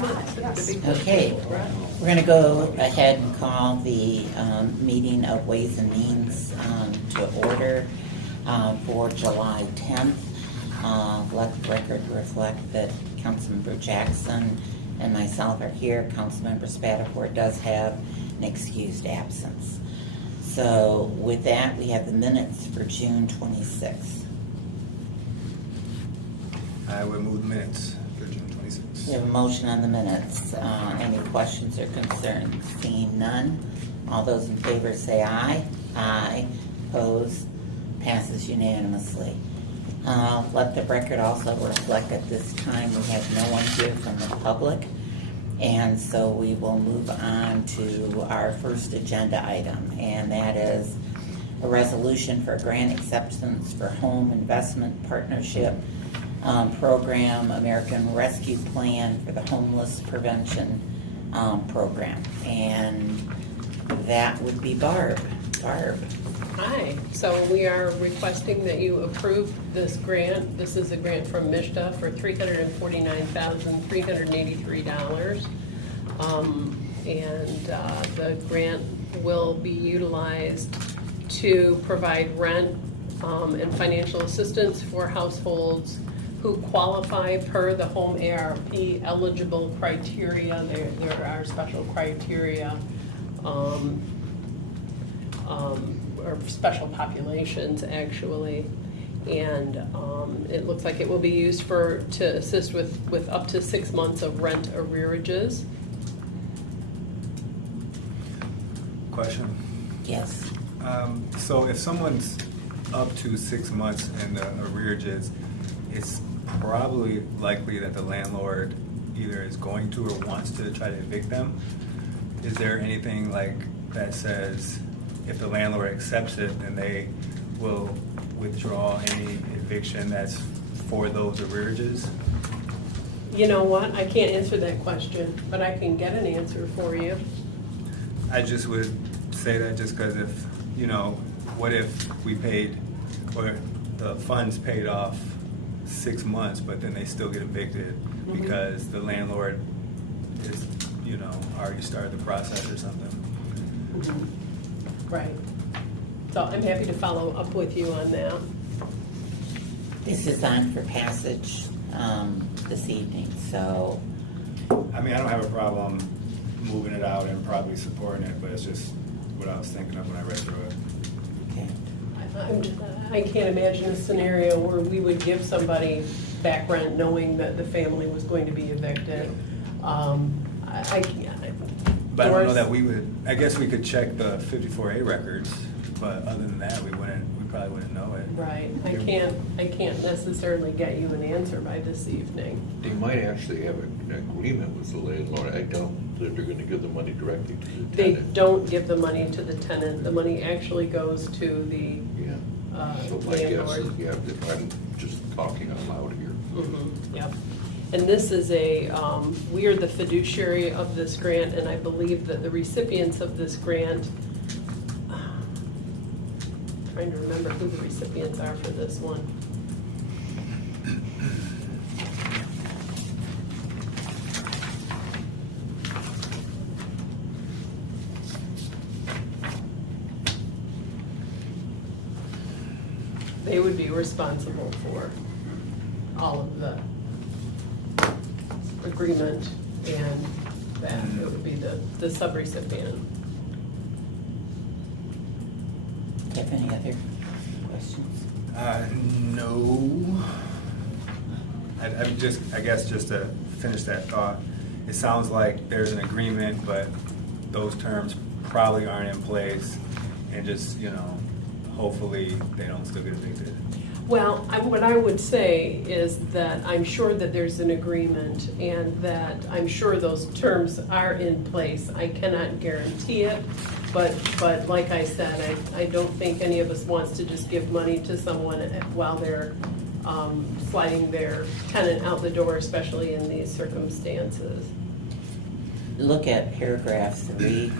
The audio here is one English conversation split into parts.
Okay, we're going to go ahead and call the meeting of Ways and Means to order for July 10th. Let the record reflect that Councilmember Jackson and myself are here. Councilmember Spatafor does have an excused absence. So with that, we have the minutes for June 26th. I would move the minutes for June 26th. We have a motion on the minutes. Any questions or concerns? Seeing none, all those in favor say aye. Aye. Opposed? Passes unanimously. Let the record also reflect at this time we have no one here from the public, and so we will move on to our first agenda item, and that is a resolution for grant acceptance for Home Investment Partnership Program, American Rescue Plan for the Homeless Prevention Program. And that would be Barb. Barb. Hi, so we are requesting that you approve this grant. This is a grant from MISTA for $349,383. The grant will be utilized to provide rent and financial assistance for households who qualify per the Home ARP eligible criteria. There are special criteria or special populations actually, and it looks like it will be used to assist with up to 6 months of rent arrearages. Question. Yes. So if someone's up to 6 months in the arrearages, it's probably likely that the landlord either is going to or wants to try to evict them. Is there anything like that says if the landlord accepts it, then they will withdraw any eviction that's for those arrearages? You know what, I can't answer that question, but I can get an answer for you. I just would say that just because if, what if we paid, or the funds paid off 6 months, but then they still get evicted because the landlord is, already started the process or something? Right. So I'm happy to follow up with you on that. This is on for passage this evening, so I mean, I don't have a problem moving it out and probably supporting it, but it's just what I was thinking of when I read through it. okay. I can't imagine a scenario where we would give somebody back rent knowing that the family was going to be evicted. I can't. But I don't know that we would, I guess we could check the 54A records, but other than that, we probably wouldn't know it. Right. I can't necessarily get you an answer by this evening. They might actually have an agreement with the landlord. I doubt that they're gonna give the money directly to the They tenant. don't give the money to the tenant. The money actually goes to the Yeah. So my guess is, landlord. yeah, that I'm just talking out loud here. Yep. And this is we are the fiduciary of this grant, and I believe that the recipients of this grant, trying to remember who the recipients are for this one. They would be responsible for all of the agreement, and that it would be the subrecipient. Do you have any other questions? No. I guess just to finish that thought, it sounds like there's an agreement, but those terms probably aren't in place, and just, hopefully they don't still get evicted. Well, what I would say is that I'm sure that there's an agreement, and that I'm sure those terms are in place. I cannot guarantee it, but like I said, I don't think any of us wants to just give money to someone while they're sliding their tenant out the door, especially in these circumstances. Look at paragraph 3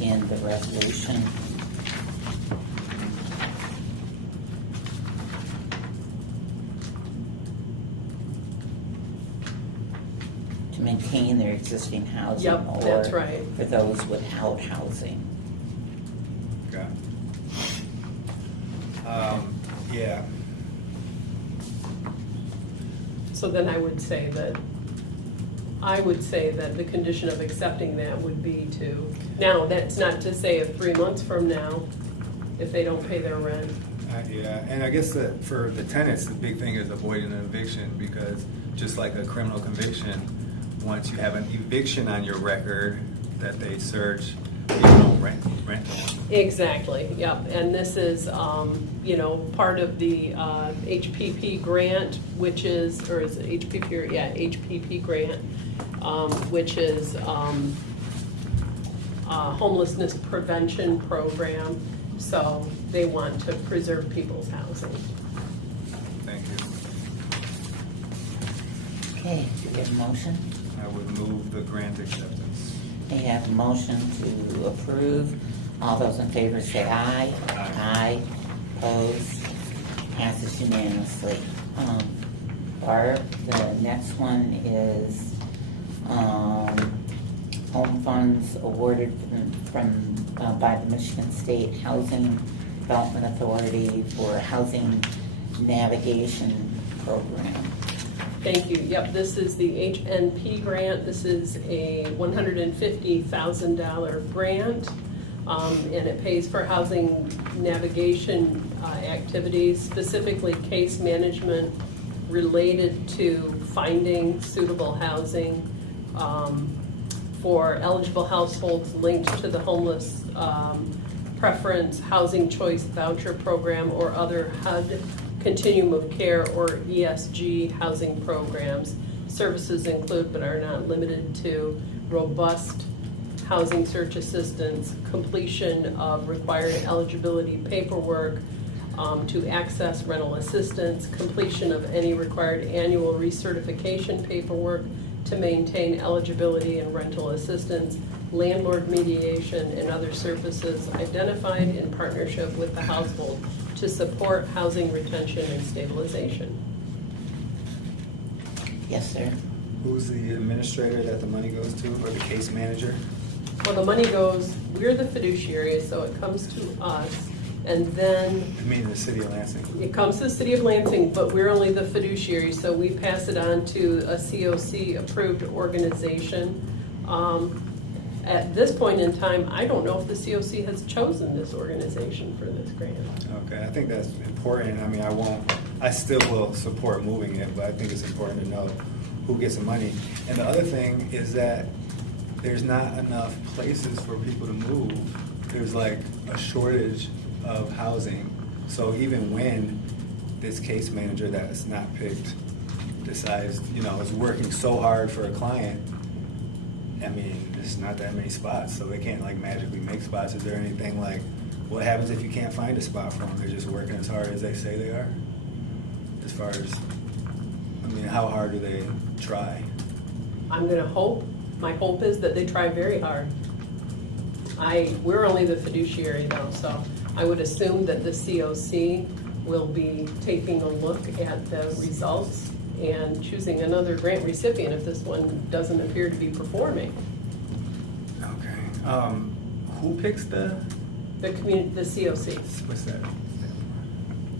in the resolution. To to maintain their existing housing. Yep, that's right. Or for those without housing. Okay. Yeah, So then I would say that the condition of accepting that would be to, now, that's not to say if 3 months from now, if they don't pay their rent. yeah, and I guess that for the tenants, the big thing is avoiding an eviction, because just like a criminal conviction, once you have an eviction on your record that they search, you don't rent to them. Exactly, yep, and this is, part of the HPP grant, which is, or is it HPP, or, yeah, HPP grant, which is homelessness prevention program, so they want to preserve people's housing. Thank you. Okay, do you have a motion? I would move the grant acceptance. We have a motion to approve. All those in favor say aye. Aye. Opposed? Passes unanimously. Barb, the next one is home funds awarded by the Michigan State Housing Development Authority for Housing Navigation Program. Thank you. Yep, this is the HNP grant. This is a $150,000 grant, and it pays for housing navigation activities, specifically case management related to finding suitable housing for eligible households linked to the homeless preference housing choice voucher program or other HUD continuum of care or ESG housing programs. Services include but are not limited to robust housing search assistance, completion of required eligibility paperwork to access rental assistance, completion of any required annual recertification paperwork to maintain eligibility and rental assistance, landlord mediation, and other services identified in partnership with the household to support housing retention and stabilization. Yes, sir. Who's the administrator that the money goes to, or the case manager? Well, the money goes, we're the fiduciary, so it comes to us, and then I mean, the city of Lansing. it comes to the city of Lansing, but we're only the fiduciary, so we pass it on to a COC-approved organization. At this point in time, I don't know if the COC has chosen this organization for this grant. Okay, I think that's important. I mean, I still will support moving it, but I think it's important to know who gets the money. And the other thing is that there's not enough places for people to move. There's like a shortage of housing. So even when this case manager that's not picked decides, is working so hard for a client, I mean, there's not that many spots, so they can't like magically make spots. Is there anything like, what happens if you can't find a spot for them? They're just working as hard as they say they are? As far as, I mean, how hard do they try? I'm gonna hope, my hope is that they try very hard. We're only the fiduciary though, so I would assume that the COC will be taking a look at the results and choosing another grant recipient if this one doesn't appear to be performing. Okay. Who picks the COC, what's that?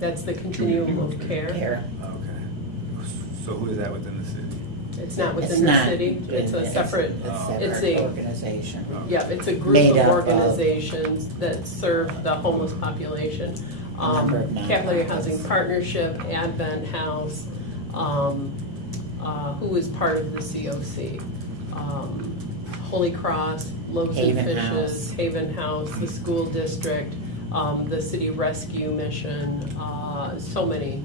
that's the continuum of care. Care. Okay. So who is that within the city? It's not It's within the not- city, it's a separate, It's it's a a, organization. yeah, it's a group Made of up of- organizations that serve the homeless population. Number of Capillary Housing nonprofits. Partnership, Advent House, who is part of the COC. Holy Cross, Loaves and Haven Fishes, House. Haven House, the school district, the City Rescue Mission, so many.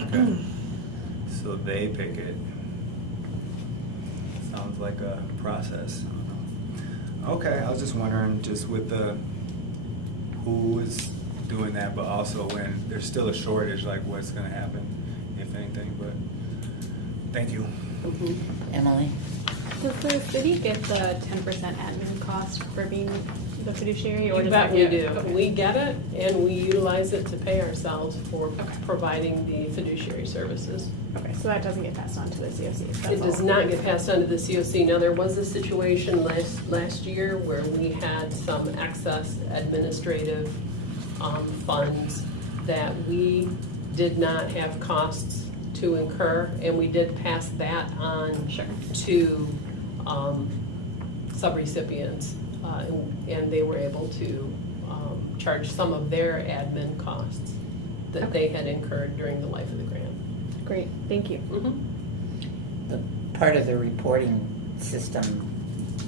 Okay. So they pick it. Sounds like a process. Okay, I was just wondering, just with who is doing that, but also when there's still a shortage, like what's gonna happen, if anything, but thank you. Mhm. Emily? Does the city get the 10% admin cost for being the fiduciary, or You does bet that we get? do. Okay. We get it, and we utilize it to pay ourselves for Okay. providing the fiduciary services. Okay, so that doesn't get passed on to the COC. That's It does all. not get passed on to the COC. Now, there was a situation last year where we had some excess administrative funds that we did not have costs to incur, and we did pass that on Sure. to subrecipients, and they were able to charge some of their admin costs that they had incurred during the life of the grant. Great, thank you. The part of the reporting system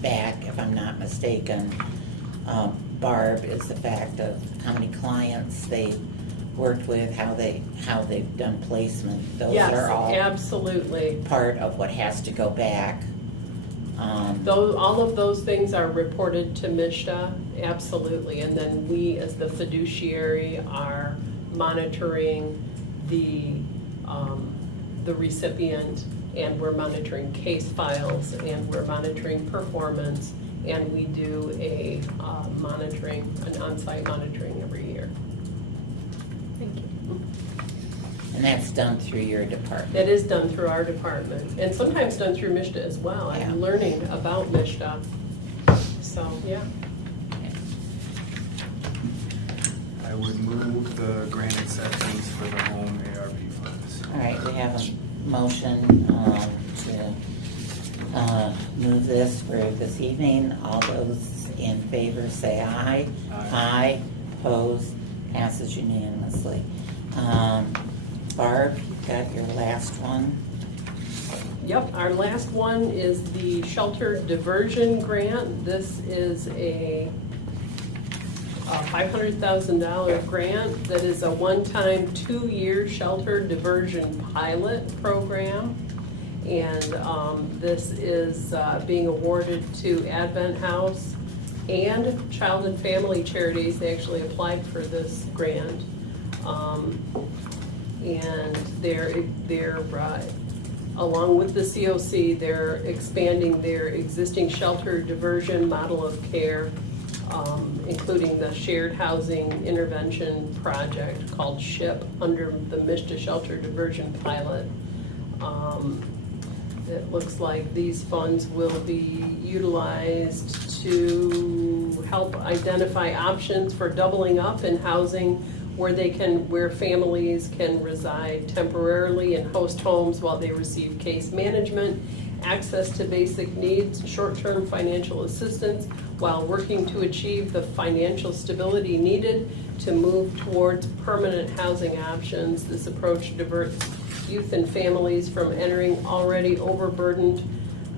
back, if I'm not mistaken, Barb, is the fact of how many clients they worked with, how they've done placement. Those Yes, are all absolutely. part of what has to go back. All of those things are reported to MISTA, absolutely, and then we, as the fiduciary, are monitoring the recipient, and we're monitoring case files, and we're monitoring performance, and we do an on-site monitoring every year. Thank you. And that's done through your department. That is done through our department, and sometimes done through MISTA as well. Yeah. I'm learning about MISTA, so, yeah. I would move the grant acceptance for the home ARP funds. All right, we have a motion to move this for this evening. All those in favor say aye. Aye. Opposed, passes unanimously. Barb, you got your last one? Yep, our last one is the shelter diversion grant. This is a $500,000 grant that is a one-time 2-year shelter diversion pilot program. And this is being awarded to Advent House and Child and Family Charities. They actually applied for this grant. And they're along with the COC, they're expanding their existing shelter diversion model of care, including the shared housing intervention project called SHIP under the MISTA Shelter Diversion Pilot. It looks like these funds will be utilized to help identify options for doubling up in housing where families can reside temporarily in host homes while they receive case management, access to basic needs, short-term financial assistance, while working to achieve the financial stability needed to move towards permanent housing options. This approach diverts youth and families from entering already overburdened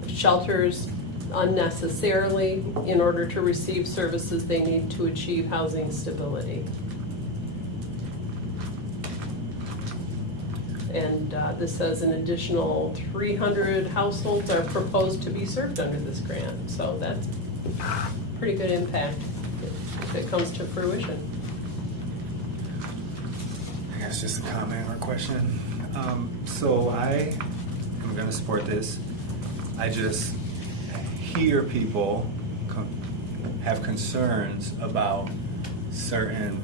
shelters unnecessarily in order to receive services they need to achieve housing stability. And this says an additional 300 households are proposed to be served under this grant. So that's pretty good impact if it comes to fruition. I guess just a comment or question. So I am gonna support this. I just hear people have concerns about certain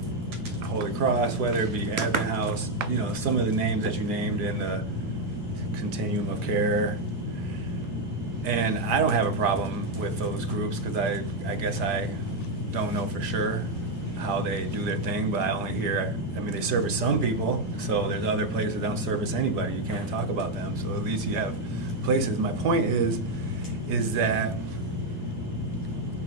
Holy Cross, whether it be Advent House, some of the names that you named in the continuum of care. And I don't have a problem with those groups because I guess I don't know for sure how they do their thing, but I only hear, they service some people, so there's other places that don't service anybody. You can't talk about them, so at least you have places. My point is that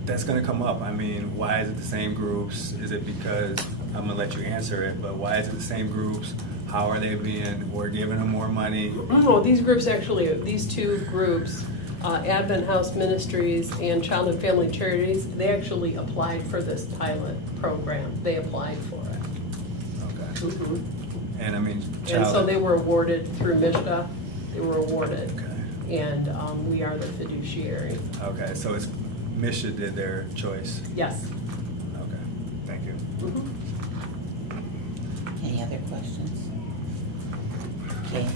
that's gonna come up. Why is it the same groups? Is it because, I'm gonna let you answer it, but why is it the same groups? How are they we're giving them more money? No, these two groups, Advent House Ministries and Child and Family Charities, they actually applied for this pilot program. They applied for it. Okay. Mhm. And And so they were awarded through MISTA. They were awarded. Okay. And we are the fiduciary. Okay, so it's MISTA did their choice. Yes. Okay, thank you. Mhm. Any other questions? Okay,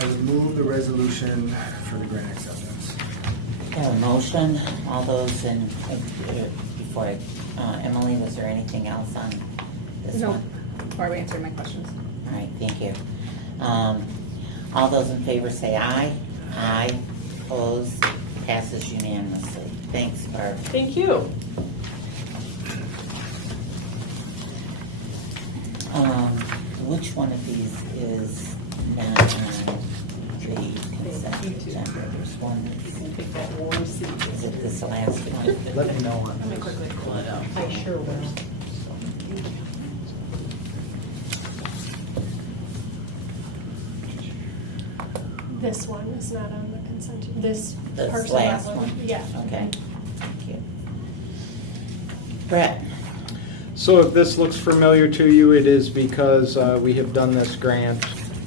I would move the resolution for the grant acceptance. got a motion. All those before I, Emily, was there anything else on this No, one? Barb answered my questions. All right, thank you. All those in favor say aye. Aye. Opposed? Passes unanimously. Thanks, Barb. Thank you. Which one of these is not on the consent agenda? There's one You that's, can take that warm seat. is it this last one? Let me know on Let me this. quickly pull it up. I sure will. This one is not on the consent, this This Parks and last Rec one? Yeah. Okay, thank you. Brett? So if this looks familiar to you, it is because we have done this grant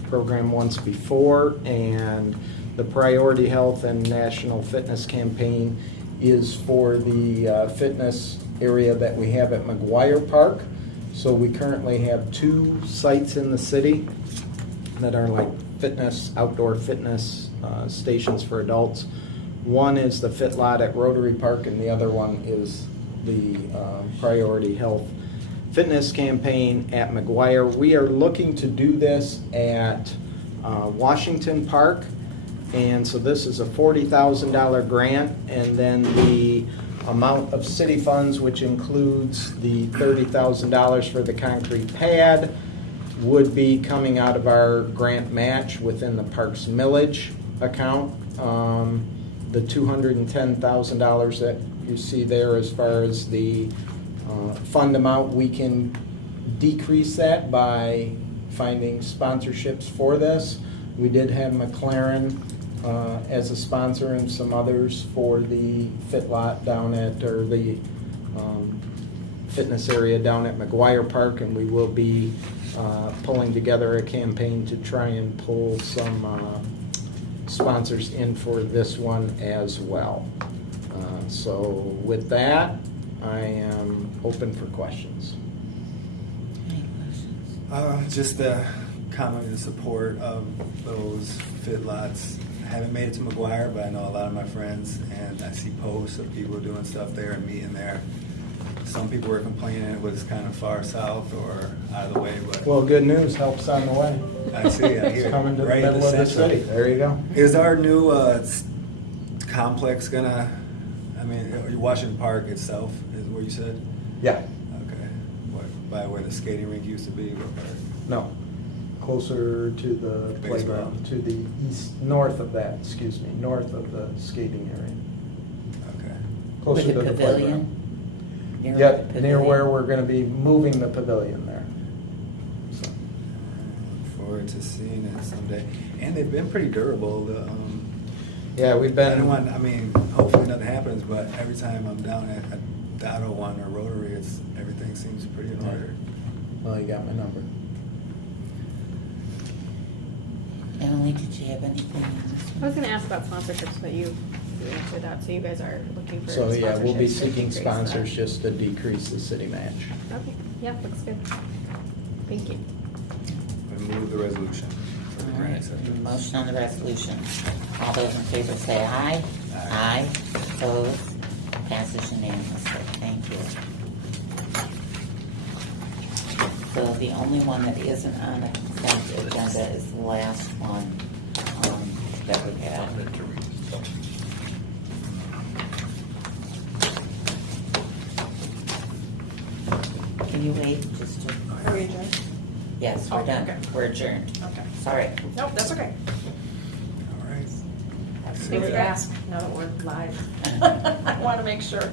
program once before, and the Priority Health and National Fitness Campaign is for the fitness area that we have at McGuire Park. So we currently have 2 sites in the city that are like fitness, outdoor fitness stations for adults. One is the Fit Lot at Rotary Park, and the other one is the Priority Health Fitness Campaign at McGuire. We are looking to do this at Washington Park, and so this is a $40,000 grant, and then the amount of city funds, which includes the $30,000 for the concrete pad, would be coming out of our grant match within the Parks Millage account. The $210,000 that you see there as far as the fund amount, we can decrease that by finding sponsorships for this. We did have McLaren as a sponsor and some others for the Fit Lot down at, or the fitness area down at McGuire Park, and we will be pulling together a campaign to try and pull some sponsors in for this one as well. So with that, I am open for questions. Any questions? Just a comment in support of those fit lots. I haven't made it to McGuire, but I know a lot of my friends, and I see posts of people doing stuff there and meeting there. Some people were complaining it was kind of far south or out of the way, but Well, good news, help's on the way. I see, I hear It's it. coming to the Right in middle of the center. city. There you go. Is our new complex gonna, I mean, Washington Park itself is where you said? Yeah, Okay. What, by where the skating rink used to be? Or- no, closer to the Baseball. playground, to the east, north of that, excuse me, north of the skating area. Okay. Closer With to the the pavilion? playground. Near the Yep, near pavilion? where we're gonna be moving the pavilion there. So, Look forward to seeing it someday. And they've been pretty durable. Yeah, we've I don't been, want, I mean, hopefully nothing happens, but every time I'm down at Dotto one or Rotary, everything seems pretty in order. well, you got my number. Emily, did you have anything on this I one? was gonna ask about sponsorships, but you answered that, so you guys are looking for So, yeah, we'll be sponsorships to seeking increase sponsors that. just to decrease the city match. Okay, yeah, looks good. Thank you. I move the resolution. for the All grant right, acceptance. motion on the resolution. All those in favor say aye. Aye. Opposed? Passes unanimously. Thank you. So the only one that isn't on the consent agenda is the last one that we have. I meant to read this. Can you wait just to? Are we adjourned? Yes, we're Oh, done. okay. We're adjourned. Okay. Sorry. Nope, that's okay. All right. Thanks for asking, now that we're live. I want to make sure.